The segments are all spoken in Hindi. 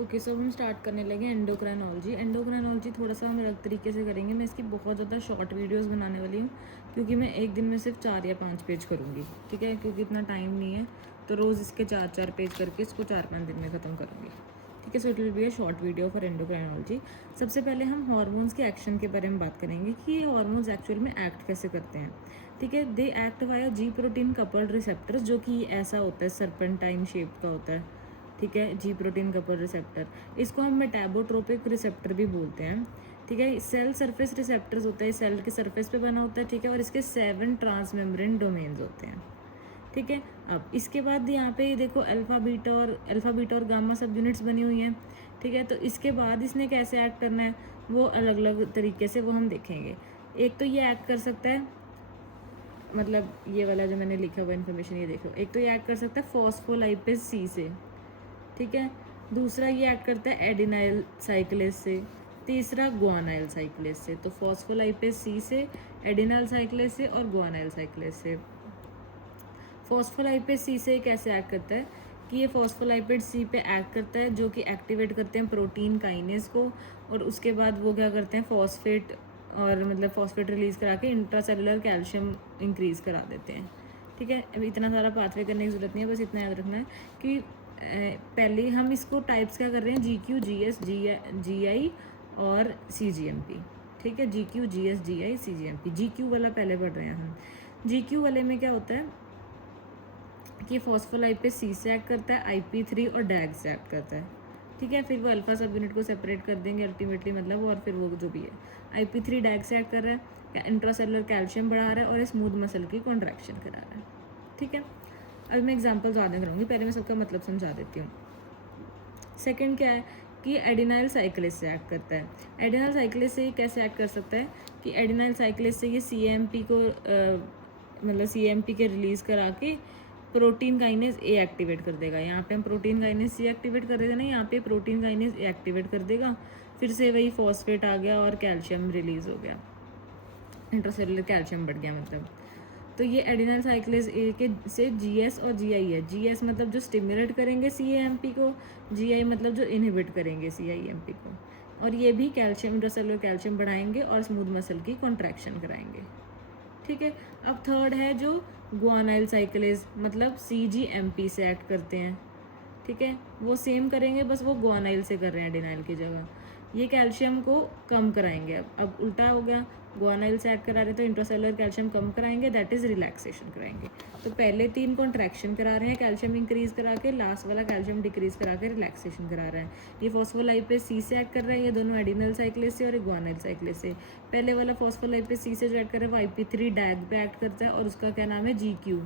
ओके, सो हम स्टार्ट करने लगे एंडोक्राइनोलॉजी। एंडोक्राइनोलॉजी थोड़ा सा हम अलग तरीके से करेंगे। मैं इसकी बहुत ज़्यादा शॉर्ट वीडियोस बनाने वाली हूँ, क्योंकि मैं एक दिन में सिर्फ 4 या 5 पेज करूँगी, ठीक है, क्योंकि इतना टाइम नहीं है। तो रोज़ इसके 4-4 पेज करके इसको 4-5 दिन में ख़त्म करूँगी, ठीक है। So it will be a short video for endocrinology. सबसे पहले हम हार्मोन्स के एक्शन के बारे में बात करेंगे कि ये हार्मोन्स एक्चुअल में एक्ट कैसे करते हैं, ठीक है। They act via ji protein coupled receptors, जो कि ऐसा होता है, सर्पेंटाइन शेप का होता है, ठीक है, जी प्रोटीन कपल रिसेप्टर। इसको हम मेटाबोट्रोपिक रिसेप्टर भी बोलते हैं, ठीक है। सेल सरफेस रिसेप्टर्स होता है, सेल के सरफेस पे बना होता है, ठीक है, और इसके 7 ट्रांसमेम्ब्रेन डोमेन्स होते हैं, ठीक है। अब इसके बाद यहाँ पे देखो अल्फा बीटा और गामा सब यूनिट्स बनी हुई हैं, ठीक है। तो इसके बाद इसने कैसे एक्ट करना है वो अलग अलग तरीके से वो हम देखेंगे। एक तो ये एक्ट कर सकता है, मतलब ये वाला जो मैंने लिखा हुआ इन्फॉर्मेशन ये देखो, एक तो ये एक्ट कर सकता है फॉस्फोलाइपेज सी से, ठीक है। दूसरा ये ऐड करता है एडिनाइल साइक्लेस से, तीसरा गुआनाइल साइक्लेस से। तो फॉस्फोलाइपेज सी से, एडिनाइल साइक्लेस से और गुआनाइल साइक्लेस से। फॉस्फोलाइपेज सी से कैसे ऐड करता है कि ये फॉस्फोलाइपेज सी पे ऐड करता है, जो कि एक्टिवेट करते हैं प्रोटीन काइनेस को, और उसके बाद वो क्या करते हैं फॉस्फेट, और मतलब फॉस्फेट रिलीज़ करा के इंट्रासेलुलर कैल्शियम इंक्रीज़ करा देते हैं, ठीक है। अभी इतना सारा पाथवे करने की ज़रूरत नहीं है, बस इतना याद रखना है कि पहले हम इसको टाइप्स क्या कर रहे हैं, जी क्यू जी एस जी आई और सी जी एम पी, ठीक है। G Q G S G I C G M P. G Q वाला पहले पढ़ रहे हैं हम। जी क्यू वाले में क्या होता है कि फॉस्फोलाइपेज सी से एक्ट करता है, IP3 और डैग से एक्ट करता है, ठीक है। फिर वो अल्फा सब यूनिट को सेपरेट कर देंगे अल्टीमेटली, मतलब, और फिर वो जो भी है IP3 डैग से एक्ट कर रहा है, इंट्रासेलुलर कैल्शियम बढ़ा रहा है और स्मूथ मसल की कॉन्ट्रैक्शन करा रहा है, ठीक है। अभी मैं एग्जाम्पल्स आगे करूँगी, पहले मैं सबका मतलब समझा देती हूँ। सेकंड क्या है कि एडिनाइल साइक्लेस से एक्ट करता है। एडिनाइल साइक्लेस से ये कैसे एक्ट कर सकता है कि एडिनाइल साइक्लेस से ये CAMP को मतलब CAMP के रिलीज़ करा के प्रोटीन काइनेज ए एक्टिवेट कर देगा। यहाँ पे हम प्रोटीन काइनेज सी एक्टिवेट कर देते ना, यहाँ पे प्रोटीन काइनेज ए एक्टिवेट कर देगा। फिर से वही फॉस्फेट आ गया और कैल्शियम रिलीज़ हो गया, इंट्रासेलुलर कैल्शियम बढ़ गया मतलब। तो ये एडिनल साइक्लेज ए के से GS और GI है। GS मतलब जो स्टिमुलेट करेंगे CAMP को, GI मतलब जो इनहिबिट करेंगे CIMP को, और ये भी कैल्शियम, इंट्रासेलुलर कैल्शियम बढ़ाएंगे और स्मूथ मसल की कॉन्ट्रैक्शन कराएंगे, ठीक है। अब थर्ड है जो गुआनाइल साइक्लेज, मतलब CGMP से एक्ट करते हैं, ठीक है। वो सेम करेंगे, बस वो गुआनाइल से कर रहे हैं एडिनाइल की जगह। ये कैल्शियम को कम कराएंगे। अब उल्टा हो गया, गुआनाइल से ऐड करा रहे हैं तो इंट्रासेलुलर कैल्शियम कम कराएंगे, दैट इज़ रिलैक्सेशन कराएंगे। तो पहले 3 कॉन्ट्रैक्शन करा रहे हैं कैल्शियम इंक्रीज करा के, लास्ट वाला कैल्शियम डिक्रीज करा के रिलैक्सेशन करा रहा है। ये फॉस्फोलाइपेज सी से ऐड कर रहे हैं, ये दोनों एडिनल साइक्लेज से और गुआनाइल साइक्लेज से। पहले वाला फॉस्फोलाइपेज सी से जो ऐड कर रहे हैं वो IP3 डैग पे ऐड करता है, और उसका क्या नाम है GQ,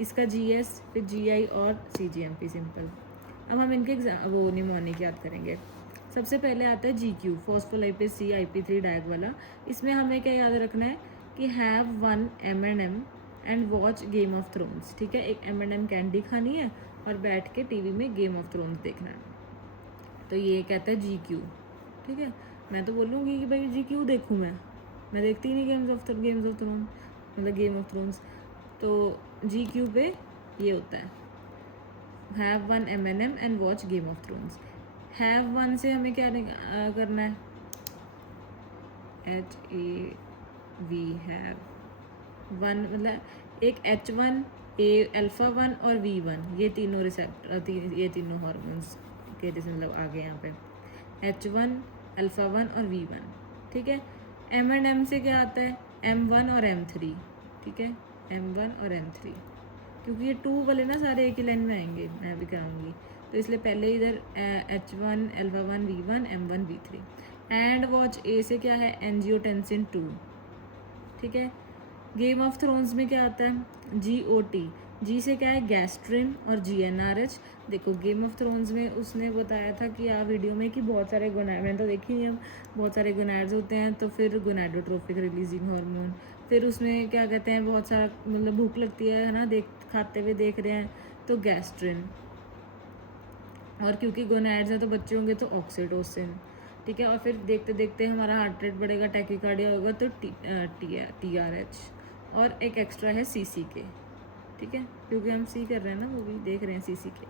इसका GS, फिर GI और CGMP सिंपल। अब हम इनके वो निमोनिक याद करेंगे। सबसे पहले आता है GQ, फॉस्फोलाइपेज सी IP3 डायग वाला। इसमें हमें क्या याद रखना है कि have 1 M&M and watch game of thrones, ठीक है। एक M&M कैंडी खानी है और बैठ के टीवी में गेम ऑफ थ्रोन्स देखना है। तो ये कहता है GQ, ठीक है। मैं तो बोलूँगी कि भाई GQ देखूँ, मैं देखती ही नहीं गेम्स ऑफ थ्रोन, मतलब गेम ऑफ थ्रोन्स। तो GQ पे ये होता है have 1 M&M and watch game of thrones. Have 1 से हमें क्या करना है, HAV हैव 1, मतलब एक H1 अल्फा 1 और V1, ये तीनों रिसेप्टर, ये तीनों हार्मोन्स के जैसे मतलब आ गए यहाँ पे H1 अल्फा 1 और V1, ठीक है। M&M से क्या आता है M1 और M3, ठीक है, M1 और M3, क्योंकि ये 2 वाले ना सारे एक ही लाइन में आएंगे, मैं भी कराऊंगी। तो इसलिए पहले इधर H1 alpha 1 V1 M1 V3। And watch ए से क्या है एंजियोटेंसिन 2, ठीक है। गेम ऑफ थ्रोन्स में क्या आता है GOT, जी से क्या है गैस्ट्रिन और GnRH। देखो गेम ऑफ थ्रोन्स में उसने बताया था कि वीडियो में कि बहुत सारे गोनाड, मैंने तो देखी नहीं, अब बहुत सारे गोनाड्स होते हैं, तो फिर गोनाडोट्रोपिक रिलीजिंग हार्मोन, फिर उसमें क्या कहते हैं बहुत सारा, मतलब भूख लगती है ना, खाते हुए देख रहे हैं तो गैस्ट्रिन, और क्योंकि गोनाड्स हैं तो बच्चे होंगे तो ऑक्सीटोसिन, ठीक है। और फिर देखते देखते हमारा हार्ट रेट बढ़ेगा, टैकीकार्डिया होगा तो TRH, और एक एक्स्ट्रा है CCK, ठीक है, क्योंकि हम सी कर रहे हैं ना, वो भी देख रहे हैं CCK।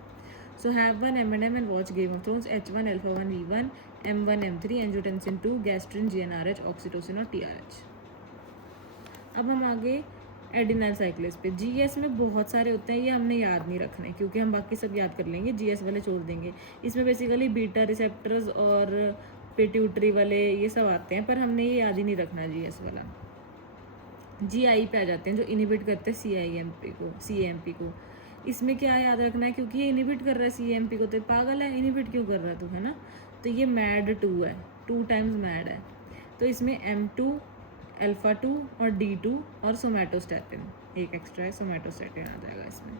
So have one M&M and watch Game of Thrones. H1 alpha 1 V1 M1 M3 angiotensin 2 gastrin GnRH oxytocin और TRH. अब हम आगे एडिनाइल साइक्लेस पे. जीएस में बहुत सारे होते हैं, ये हमने याद नहीं रखने क्योंकि हम बाकी सब याद कर लेंगे, जीएस वाले छोड़ देंगे. इसमें बेसिकली बीटा रिसेप्टर्स और पिट्यूटरी वाले ये सब आते हैं, पर हमने ये याद ही नहीं रखना जीएस वाला. जीआई पे आ जाते हैं जो इनिबिट करते हैं सीएमपी को. इसमें क्या याद रखना है, क्योंकि ये इनिबिट कर रहा है सीएमपी को, तो पागल है, इनिबिट क्यों कर रहा है तू, है ना. तो ये मैड 2 है, 2 टाइम्स मैड है. तो इसमें M2 अल्फा 2 और D2 और सोमैटोस्टैटिन एक एक्स्ट्रा है, सोमैटोस्टैटिन आ जाएगा इसमें.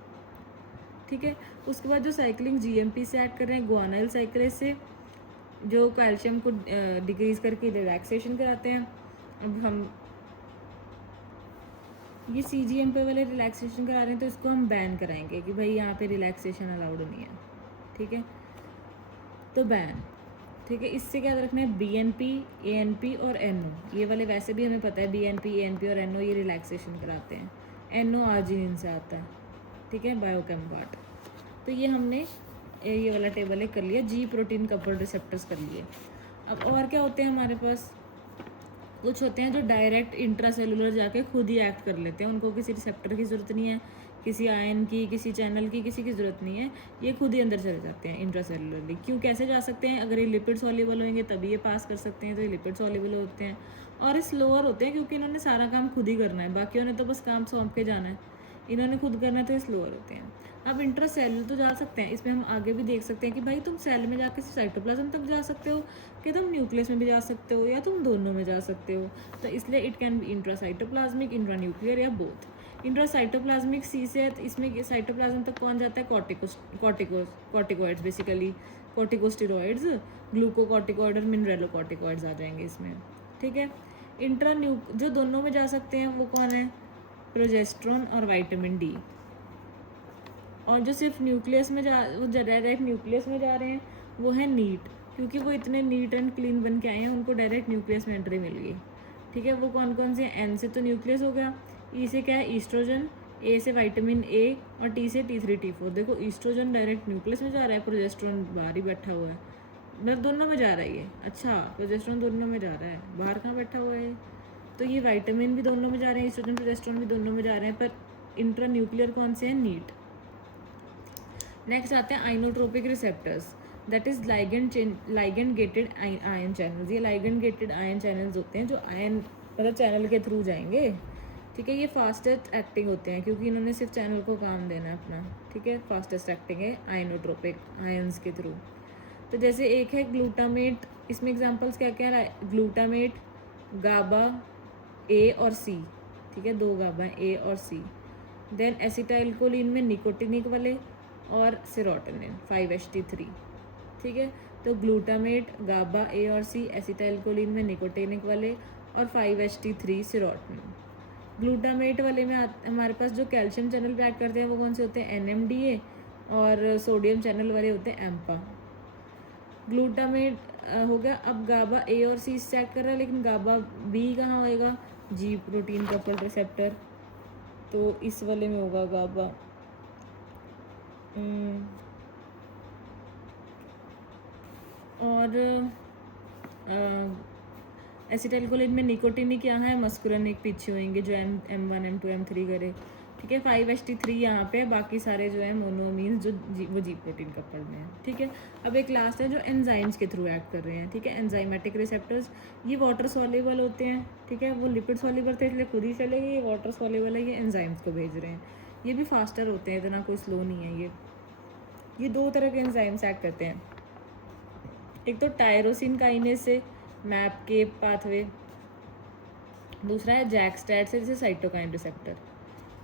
ठीक है. उसके बाद जो साइक्लिंग जीएमपी से ऐड कर रहे हैं गुआनाइल साइक्लेस से, जो कैल्शियम को डिक्रीज करके रिलैक्सेशन कराते हैं. अब हम ये CGMP वाले रिलैक्सेशन करा रहे हैं, तो इसको हम बैन कराएंगे कि भाई यहाँ पे रिलैक्सेशन अलाउड नहीं है. ठीक है, तो बैन. ठीक है. इससे क्या रखना है, BNP ANP और NO, ये वाले वैसे भी हमें पता है, BNP ANP और NO ये रिलैक्सेशन कराते हैं. NO आर्जिनिन से आता है. ठीक है, बायोकेम पार्ट. तो ये हमने ये वाला टेबल है कर लिया. जी प्रोटीन कपल्ड रिसेप्टर्स कर लिए. अब और क्या होते हैं हमारे पास, कुछ होते हैं जो डायरेक्ट इंट्रासेलुलर जाके खुद ही एक्ट कर लेते हैं, उनको किसी रिसेप्टर की ज़रूरत नहीं है, किसी आयन की, किसी चैनल की, किसी की ज़रूरत नहीं है, ये खुद ही अंदर चले जाते हैं इंट्रासेलुलरली. क्यों, कैसे जा सकते हैं, अगर ये लिपिड सॉल्युबल होंगे तभी ये पास कर सकते हैं, तो ये लिपिड सॉल्युबल होते हैं. और ये स्लोअर होते हैं क्योंकि इन्होंने सारा काम खुद ही करना है, बाकियों ने तो बस काम सौंप के जाना है, इन्होंने खुद करना है, तो ये स्लोअर होते हैं. अब इंट्रासेलुलर तो जा सकते हैं, इसमें हम आगे भी देख सकते हैं कि भाई तुम सेल में जाके साइटोप्लाज्म तक जा सकते हो, कि तुम न्यूक्लियस में भी जा सकते हो, या तुम दोनों में जा सकते हो. तो इसलिए it can be intracytoplasmic, intranuclear या बोथ. इंट्रासाइटोप्लाज्मिक सी से है, तो इसमें साइटोप्लाज्म तक कौन जाता है, कॉर्टिकोइड्स, बेसिकली कॉर्टिकोस्टेरॉइड्स, ग्लूकोकॉर्टिकॉइड और मिनरलोकॉर्टिकॉइड्स आ जाएंगे इसमें. ठीक है. जो दोनों में जा सकते हैं वो कौन है, प्रोजेस्टेरोन और विटामिन डी. और जो सिर्फ न्यूक्लियस में वो डायरेक्ट न्यूक्लियस में जा रहे हैं वो है नीट, क्योंकि वो इतने नीट एंड क्लीन बन के आए हैं, उनको डायरेक्ट न्यूक्लियस में एंट्री मिल गई. ठीक है. वो कौन कौन से हैं, एन से तो न्यूक्लियस हो गया, ई से क्या है ईस्ट्रोजन, ए से विटामिन ए और टी से T3 T4. देखो ईस्ट्रोजन डायरेक्ट न्यूक्लियस में जा रहा है, प्रोजेस्टेरोन बाहर ही बैठा हुआ है, मतलब दोनों में जा रहा है ये. अच्छा, प्रोजेस्टेरोन दोनों में जा रहा है, बाहर कहाँ बैठा हुआ है. तो ये विटामिन भी दोनों में जा रहे हैं, ईस्ट्रोजन प्रोजेस्टेरोन भी दोनों में जा रहे हैं, पर इंट्रा न्यूक्लियर कौन से हैं, नीट. नेक्स्ट आते हैं inotropic receptors, that is ligand gated ion channels. ये लाइगेंड गेटेड आयन चैनल्स होते हैं जो आयन मतलब चैनल के थ्रू जाएंगे. ठीक है. ये फास्टेस्ट एक्टिंग होते हैं क्योंकि इन्होंने सिर्फ चैनल को काम देना है अपना. ठीक है. फास्टेस्ट एक्टिंग है आइनोट्रोपिक आयन्स के थ्रू. तो जैसे एक है ग्लूटामेट, इसमें एग्जांपल्स क्या क्या है, ग्लूटामेट, गाबा ए और सी. ठीक है, 2 गाबा ए और सी. देन एसिटाइलकोलिन में निकोटिनिक वाले और सेरोटोनिन 5-HT3. ठीक है. तो ग्लूटामेट, गाबा ए और सी, एसिटाइलकोलिन में निकोटिनिक वाले और 5-HT3 सेरोटोनिन. ग्लूटामेट वाले में हमारे पास जो कैल्शियम चैनल पे एक्ट करते हैं वो कौन से होते हैं, NMDA, और सोडियम चैनल वाले होते हैं एम्पा. ग्लूटामेट हो गया. अब गाबा ए और सी से एक्ट कर रहा है, लेकिन गाबा बी कहाँ होएगा, जी प्रोटीन कपल्ड रिसेप्टर, तो इस वाले में होगा गाबा. और एसिटाइलकोलिन में निकोटिनिक यहाँ है, मस्कुलिनिक पीछे होंगे जो M1 M2 M3 करे. ठीक है. 5-HT3 यहाँ पे, बाकी सारे जो है मोनोमीन्स जो वो जी प्रोटीन कपल्ड में है. ठीक है. अब एक लास्ट है जो एंजाइम्स के थ्रू एक्ट कर रहे हैं. ठीक है. एंजाइमेटिक रिसेप्टर्स, ये वाटर सॉल्युबल होते हैं. ठीक है. वो लिपिड सॉल्युबल थे इसलिए खुद ही चले गए, ये वाटर सॉल्युबल है, ये एंजाइम्स को भेज रहे हैं. ये भी फास्टर होते हैं, इतना कोई स्लो नहीं है. ये 2 तरह के एंजाइम्स एक्ट करते हैं. एक तो टायरोसिन काइनेज से मैप के पाथवे, दूसरा है जैकस्टैट से जैसे साइटोकाइन रिसेप्टर.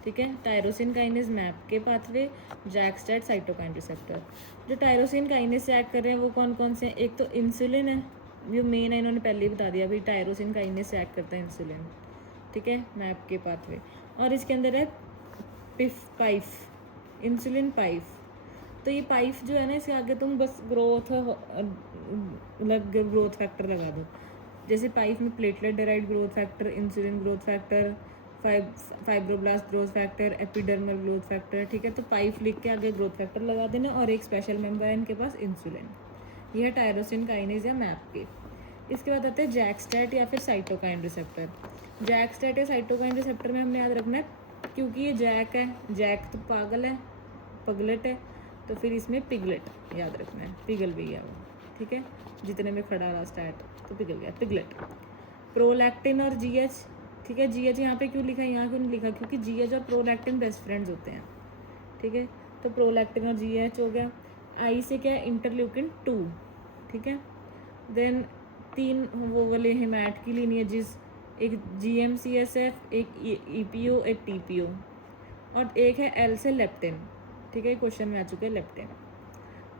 ठीक है. टायरोसिन काइनेज मैप के पाथवे, जैकस्टैट साइटोकाइन रिसेप्टर. जो टायरोसिन काइनेज से एक्ट कर रहे हैं वो कौन कौन से हैं, एक तो इंसुलिन है, जो मेन है, इन्होंने पहले ही बता दिया भाई टायरोसिन काइनेज से एक्ट करता है इंसुलिन. ठीक है. मैप के पाथवे. और इसके अंदर है पाइफ, इंसुलिन पाइफ. तो ये पाइफ जो है ना, इसके आगे तुम बस ग्रोथ फैक्टर लगा दो. जैसे पाइफ में platelet derived growth factor, insulin growth factor, fibroblast growth factor, epidermal growth factor, ठीक है। तो पाइप लिख के आगे ग्रोथ फैक्टर लगा देना, और एक स्पेशल मेंबर है इनके पास, इंसुलिन। यह है टायरोसिन काइनेज या मैप के। इसके बाद आते हैं जैकस्टैट या फिर साइटोकाइन रिसेप्टर। जैकस्टैट या साइटोकाइन रिसेप्टर में हमने याद रखना है, क्योंकि ये जैक है, जैक तो पागल है, पगलेट है, तो फिर इसमें पिगलेट याद रखना है, पिघल भी गया वो, ठीक है। जितने में खड़ा रहा स्टैट तो पिघल गया, पिगलेट। प्रोलैक्टिन और जीएच, ठीक है। जीएच यहाँ पे क्यों लिखा है, यहाँ क्यों नहीं लिखा, क्योंकि जीएच और प्रोलैक्टिन बेस्ट फ्रेंड्स होते हैं, ठीक है। तो प्रोलैक्टिन और जीएच हो गया। आई से क्या है, इंटरल्यूकिन 2, ठीक है। देन 3 वो वाले हेमैट की लीनिएजेस, एक जीएमसीएसएफ, एक ईपीओ, एक टीपीओ, और एक है एल से लेप्टिन, ठीक है। क्वेश्चन में आ चुका है leptin.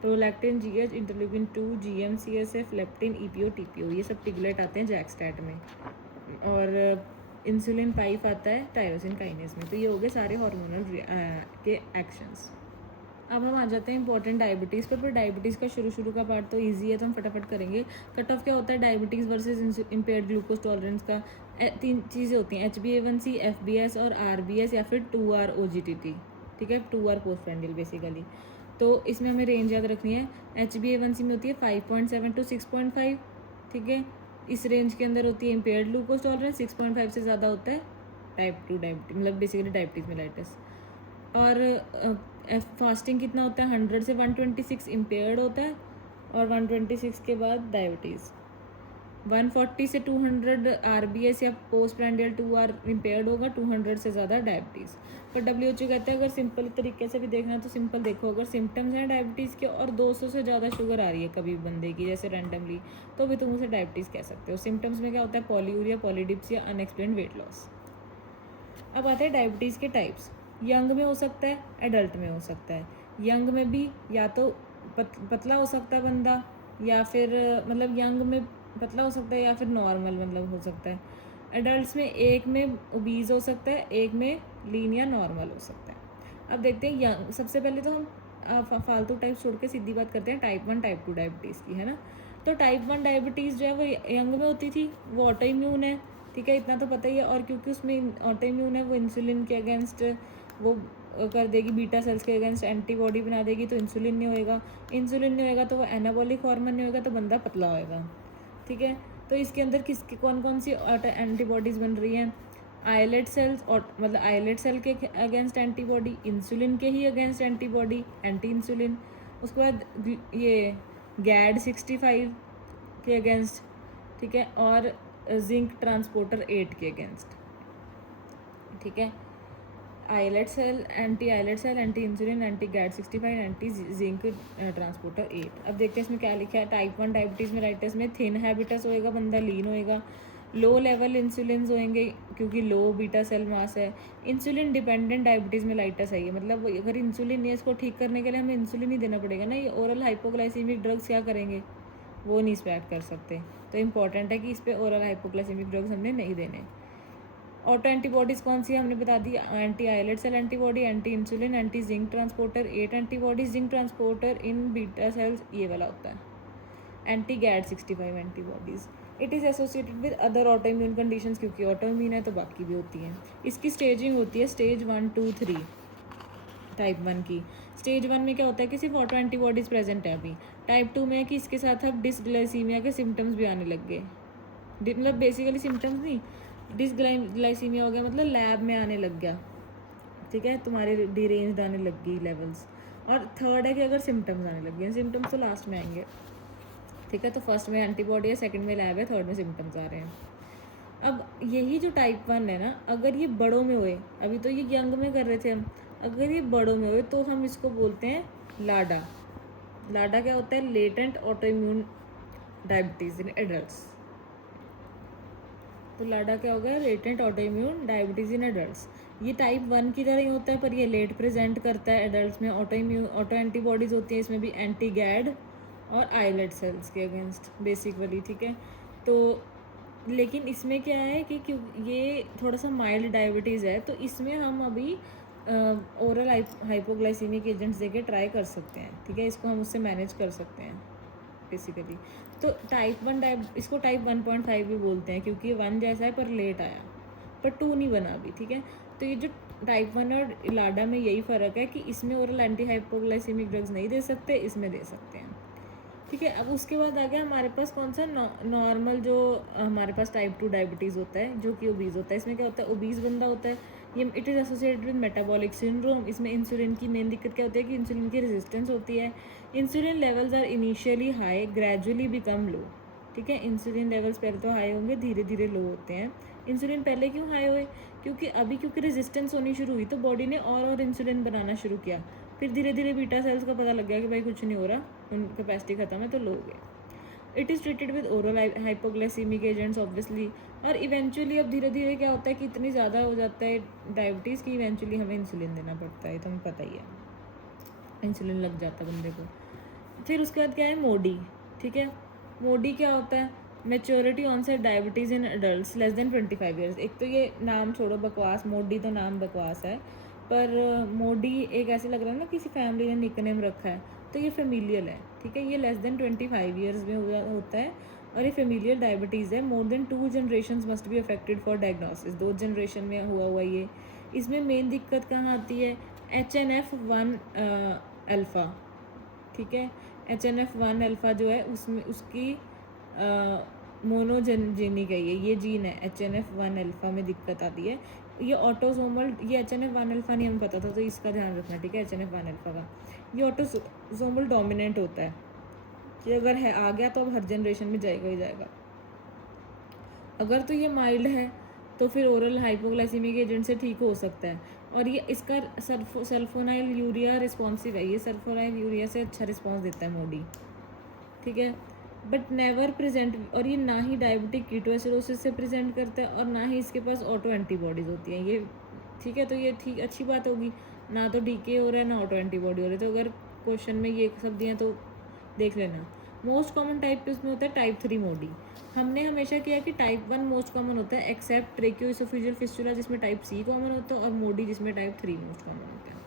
Prolactin, GH, interleukin 2, GMCSF, leptin, EPO, TPO, ये सब पिगलेट आते हैं जैकस्टैट में। और इंसुलिन पाइप आता है टायरोसिन काइनेज में। तो ये हो गए सारे हार्मोनल के एक्शंस। अब हम आ जाते हैं इंपॉर्टेंट डायबिटीज़ पर डायबिटीज़ का शुरू का पार्ट तो इजी है, तो हम फटाफट करेंगे। कट ऑफ क्या होता है diabetes versus impaired glucose tolerance का? 3 चीज़ें होती हैं, HbA1c, FBS और RBS, या फिर 2R OGTT, ठीक है। 2R postprandial basically. तो इसमें हमें रेंज याद रखनी है। HbA1c में होती है 5.7 to 6.5, ठीक है। इस रेंज के अंदर होती है इम्पेयर्ड ग्लूकोज टॉलरेंस, 6.5 से ज़्यादा होता है टाइप 2 डायबिटीज, मतलब बेसिकली डायबिटीज़ मेलाइटिस। और फास्टिंग कितना होता है, 100 से 126 इम्पेयर्ड होता है, और 126 के बाद डायबिटीज़। 140 से 200 RBS या पोस्ट प्रैंडियल 2R इम्पेयर्ड होगा, 200 से ज़्यादा डायबिटीज़। पर WHO कहता है अगर सिंपल तरीके से भी देखना है तो सिंपल देखो, अगर सिम्टम्स हैं डायबिटीज़ के और 200 से ज़्यादा शुगर आ रही है कभी बंदे की, जैसे रैंडमली, तो भी तुम उसे डायबिटीज़ कह सकते हो। सिम्टम्स में क्या होता है, polyuria, polydipsia, unexplained weight loss. अब आते हैं डायबिटीज़ के टाइप्स। यंग में हो सकता है, एडल्ट में हो सकता है। यंग में भी या तो पतला हो सकता है बंदा, या फिर मतलब यंग में पतला हो सकता है, या फिर नॉर्मल मतलब हो सकता है। एडल्ट्स में एक में ओबीज हो सकता है, एक में लीन या नॉर्मल हो सकता है। अब देखते हैं यंग। सबसे पहले तो हम फालतू टाइप छोड़ के सीधी बात करते हैं टाइप 1 टाइप 2 डायबिटीज़ की, है ना। तो टाइप 1 डायबिटीज़ जो है वो यंग में होती थी, वो ऑटो इम्यून है, ठीक है, इतना तो पता ही है। और क्योंकि उसमें ऑटो इम्यून है, वो इंसुलिन के अगेंस्ट वो कर देगी, बीटा सेल्स के अगेंस्ट एंटीबॉडी बना देगी, तो इंसुलिन नहीं होएगा। इंसुलिन नहीं होएगा तो वो एनाबॉलिक हार्मोन नहीं होएगा, तो बंदा पतला होएगा, ठीक है। तो इसके अंदर किसकी कौन सी एंटीबॉडीज़ बन रही हैं? आइलेट सेल्स, और मतलब आइलेट सेल के अगेंस्ट एंटीबॉडी, इंसुलिन के ही अगेंस्ट एंटीबॉडी, एंटी इंसुलिन। उसके बाद ये GAD65 के अगेंस्ट, ठीक है, और जिंक ट्रांसपोर्टर 8 के अगेंस्ट, ठीक है। Islet cell, anti islet cell, anti insulin, anti GAD65, anti zinc transporter 8। अब देखते हैं इसमें क्या लिखा है। टाइप 1 डायबिटीज़ मेलाइटिस में थिन हैबिटस होएगा बंदा, लीन होएगा, लो लेवल इंसुलिन होएंगे क्योंकि लो बीटा सेल मास है। इंसुलिन डिपेंडेंट डायबिटीज़ मेलाइटिस है ये, मतलब अगर इंसुलिन नहीं है, इसको ठीक करने के लिए हमें इंसुलिन ही देना पड़ेगा ना। ये ओरल हाइपोग्लाइसीमिक ड्रग्स क्या करेंगे, वो नहीं स्पैक कर सकते। तो इंपॉर्टेंट है कि इस पर ओरल हाइपोग्लाइसीमिक ड्रग्स हमने नहीं देने। ऑटो एंटीबॉडीज़ कौन सी है हमने बता दी, anti islet cell antibody, anti insulin, anti zinc transporter 8 antibodies. Zinc transporter in beta cells ये वाला होता है। Anti GAD65 antibodies. It is associated with other auto immune conditions, क्योंकि ऑटो इम्यून है तो बाकी भी होती हैं। इसकी स्टेजिंग होती है स्टेज 1, 2, 3 टाइप 1 की। स्टेज 1 में क्या होता है कि सिर्फ ऑटो एंटीबॉडीज़ प्रेजेंट है अभी। टाइप 2 में है कि इसके साथ अब डिसग्लाइसीमिया के सिम्टम्स भी आने लग गए, मतलब बेसिकली सिम्टम्स नहीं, डिसग्लाइसीमिया हो गया, मतलब लैब में आने लग गया, ठीक है, तुम्हारे डिरेंज्ड आने लग गई लेवल्स। और थर्ड है कि अगर सिम्टम्स आने लग गए, सिम्टम्स तो लास्ट में आएंगे, ठीक है। तो फर्स्ट में एंटीबॉडी है, सेकंड में लैब है, थर्ड में सिम्टम्स आ रहे हैं। अब यही जो टाइप 1 है ना, अगर ये बड़ों में हुए, अभी तो ये यंग में कर रहे थे हम, अगर ये बड़ों में हुए तो हम इसको बोलते हैं लाडा। लाडा क्या होता है, latent auto immune diabetes in adults. तो लाडा क्या होगा, latent auto immune diabetes in adults. ये टाइप 1 की तरह ही होता है, पर ये लेट प्रेजेंट करता है एडल्ट्स में। ऑटो एंटीबॉडीज़ होती है इसमें भी, एंटी गैड और आइलेट सेल्स के अगेंस्ट बेसिकली, ठीक है। तो लेकिन इसमें क्या है कि ये थोड़ा सा माइल्ड डायबिटीज़ है, तो इसमें हम अभी ओरल हाइपोग्लाइसीमिक एजेंट्स देके ट्राई कर सकते हैं, ठीक है। इसको हम उससे मैनेज कर सकते हैं बेसिकली। तो टाइप 1 इसको टाइप 1.5 भी बोलते हैं, क्योंकि ये 1 जैसा है पर लेट आया। पर 2 नहीं बना अभी, ठीक है। तो ये जो टाइप 1 और इलाडा में यही फ़र्क है कि इसमें ओरल एंटी हाइपोग्लाइसेमिक ड्रग्स नहीं दे सकते, इसमें दे सकते हैं, ठीक है। अब उसके बाद आ गया हमारे पास कौन सा नॉर्मल, जो हमारे पास टाइप 2 डायबिटीज़ होता है, जो कि ओबीज़ होता है। इसमें क्या होता है, ओबीज़ बंदा होता है, ये it is associated with metabolic syndrome. इसमें इंसुलिन की मेन दिक्कत क्या होती है कि इंसुलिन की रेजिस्टेंस होती है। Insulin levels are initially high, gradually become low, ठीक है। इंसुलिन लेवल्स पहले तो हाई होंगे, धीरे धीरे लो होते हैं। इंसुलिन पहले क्यों हाई हुए, क्योंकि रेजिस्टेंस होनी शुरू हुई, तो बॉडी ने और इंसुलिन बनाना शुरू किया। फिर धीरे धीरे बीटा सेल्स का पता लग गया कि भाई कुछ नहीं हो रहा, उन कैपेसिटी ख़त्म है, तो लो हो गए। It is treated with oral hypoglycaemic agents obviously. और इवेंचुअली अब धीरे धीरे क्या होता है कि इतनी ज़्यादा हो जाता है डायबिटीज़ की इवेंचुअली हमें इंसुलिन देना पड़ता है, तो हमें पता ही है, इंसुलिन लग जाता है बंदे को। फिर उसके बाद क्या है, मोडी, ठीक है। मोडी क्या होता है, maturity onset diabetes in adults less than 25 years. एक तो ये नाम छोड़ो बकवास, मोडी तो नाम बकवास है, पर मोडी एक ऐसे लग रहा है ना किसी फैमिली ने निकनेम रखा है, तो ये फेमिलियल है, ठीक है। ये लेस देन 25 ईयर्स में होता है और ये फेमिलियल डायबिटीज़ है। More than 2 generation must be affected for diagnosis, 2 generation में हुआ ये। इसमें मेन दिक्कत कहाँ आती है, HNF1 अल्फ़ा, ठीक है। HNF1 अल्फ़ा जो है उसमें उसकी मोनोजेनिक है, ये जीन है HNF1 अल्फ़ा में दिक्कत आती है। ये ऑटोसोमल, ये HNF1 अल्फ़ा नहीं हमें पता था, तो इसका ध्यान रखना, ठीक है। HNF1 अल्फ़ा का ये ऑटोसोमल डोमिनेंट होता है कि अगर है आ गया तो अब हर जनरेशन में जाएगा ही जाएगा। अगर तो ये माइल्ड है तो फिर ओरल हाइपोग्लाइसीमिक एजेंट से ठीक हो सकता है। और ये इसका सल्फोनाइल यूरिया रिस्पॉन्सिव है, ये सल्फोनाइल यूरिया से अच्छा रिस्पॉन्स देता है मोडी, ठीक है। बट नेवर प्रेजेंट, और ये ना ही डायबिटिक कीटोएसिडोसिस से प्रेजेंट करता है और ना ही इसके पास ऑटो एंटीबॉडीज़ होती हैं, ये ठीक है। तो ये ठीक अच्छी बात होगी, ना तो डीके हो रहा है ना ऑटो एंटीबॉडी हो रही है। तो अगर क्वेश्चन में ये सब दिए तो देख लेना। मोस्ट कॉमन टाइप इसमें होता है टाइप 3 मोडी। हमने हमेशा किया कि टाइप 1 मोस्ट कॉमन होता है एक्सेप्ट ट्रेकियोइसोफेजियल फिस्टुला जिसमें टाइप सी कॉमन होता है, और मोडी जिसमें टाइप 3 मोस्ट कॉमन होता है।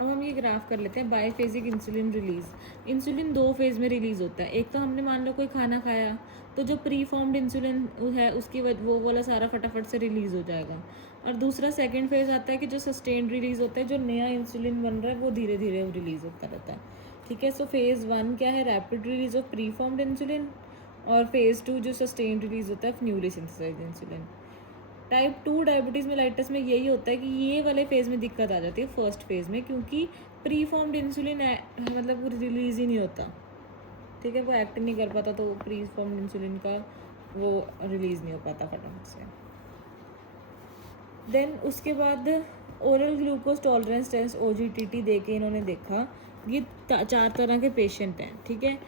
अब हम ये ग्राफ कर लेते हैं, बायफेजिक इंसुलिन रिलीज। इंसुलिन 2 फेज में रिलीज होता है। एक तो हमने मान लो कोई खाना खाया तो जो प्री फॉर्म्ड इंसुलिन है उसकी वो वाला सारा फटाफट से रिलीज हो जाएगा। और दूसरा सेकंड फेज आता है कि जो सस्टेन्ड रिलीज होता है, जो नया इंसुलिन बन रहा है वो धीरे धीरे रिलीज होता रहता है, ठीक है। सो फेज़ 1 क्या है, rapid release of pre formed insulin, और फेज़ 2 जो सस्टेन्ड रिलीज होता है newly synthesised insulin. Type 2 diabetes mellitus में यही होता है कि ये वाले फेज़ में दिक्कत आ जाती है फर्स्ट फेज़ में, क्योंकि प्री फॉर्म्ड इंसुलिन मतलब वो रिलीज़ ही नहीं होता, ठीक है। वो एक्ट नहीं कर पाता, तो प्री फॉर्म्ड इंसुलिन का वो रिलीज़ नहीं हो पाता फटाफट से। देन उसके बाद oral glucose tolerance test OGTT दे के इन्होंने देखा, ये 4 तरह के पेशेंट हैं, ठीक है।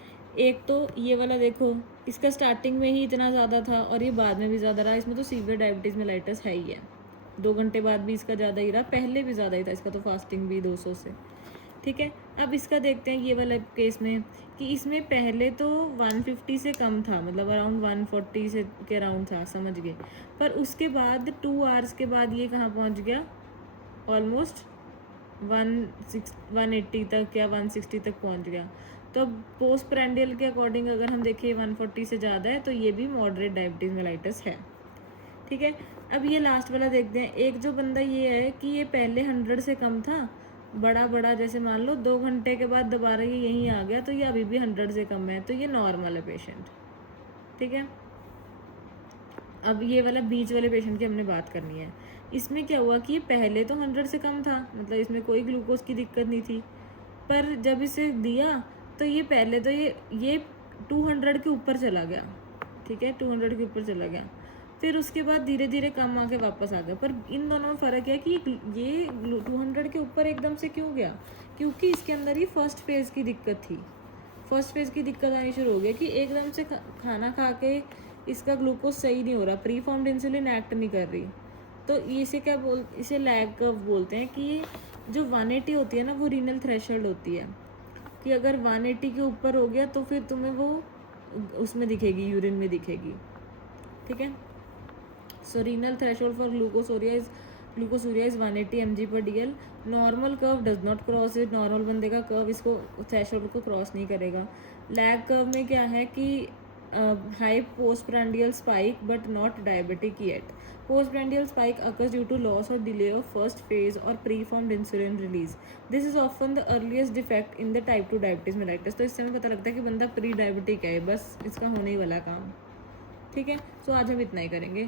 एक तो ये वाला देखो, इसका स्टार्टिंग में ही इतना ज़्यादा था और ये बाद में भी ज़्यादा रहा। इसमें तो सीवियर डायबिटीज़ मेलाइटस है ही है, 2 घंटे बाद भी इसका ज़्यादा ही रहा, पहले भी ज़्यादा ही था इसका, तो फास्टिंग भी 200 से, ठीक है। अब इसका देखते हैं ये वाला केस में कि इसमें पहले तो 150 से कम था, मतलब अराउंड 140 से के अराउंड था, समझ गए। पर उसके बाद 2 आवर्स के बाद ये कहाँ पहुँच गया, ऑलमोस्ट 180 तक या 160 तक पहुँच गया। तो अब पोस्ट प्रेंडियल के अकॉर्डिंग अगर हम देखें 140 से ज़्यादा है, तो ये भी मॉडरेट डायबिटीज़ मेलाइटस है, ठीक है। अब ये लास्ट वाला देखते हैं। एक जो बंदा ये है कि ये पहले 100 से कम था, बड़ा जैसे मान लो 2 घंटे के बाद दोबारा ये यहीं आ गया, तो ये अभी भी 100 से कम है, तो ये नॉर्मल है पेशेंट, ठीक है। अब ये वाला बीच वाले पेशेंट की हमने बात करनी है। इसमें क्या हुआ कि ये पहले तो 100 से कम था, मतलब इसमें कोई ग्लूकोज की दिक्कत नहीं थी, पर जब इसे दिया तो ये पहले तो ये 200 के ऊपर चला गया, ठीक है, 200 के ऊपर चला गया। फिर उसके बाद धीरे धीरे कम आके वापस आ गया। पर इन दोनों में फ़र्क है कि ये 200 के ऊपर एकदम से क्यों गया, क्योंकि इसके अंदर ही फर्स्ट फेज़ की दिक्कत थी। फर्स्ट फेज़ की दिक्कत आनी शुरू हो गई कि एकदम से खाना खा के इसका ग्लूकोज सही नहीं हो रहा, प्री फॉर्म्ड इंसुलिन एक्ट नहीं कर रही, तो इसे लैग कर्व बोलते हैं। कि जो 180 होती है ना, वो रीनल थ्रेशोल्ड होती है, कि अगर 180 के ऊपर हो गया तो फिर तुम्हें वो उसमें दिखेगी, यूरिन में दिखेगी, ठीक है। So renal threshold for glucosuria is 180 mg/dl। Normal curve does not cross it, normal बंदे का कर्व इसको थ्रेशोल्ड को क्रॉस नहीं करेगा। लैग कर्व में क्या है कि high postprandial spike but not diabetic yet. Postprandial spike occurs due to loss or delay of first phase or preformed insulin release. This is often the earliest defect in the type 2 diabetes mellitus. तो इससे हमें पता लगता है कि बंदा प्री डायबिटिक है, बस इसका होने ही वाला काम। ठीक है, सो आज हम इतना ही करेंगे।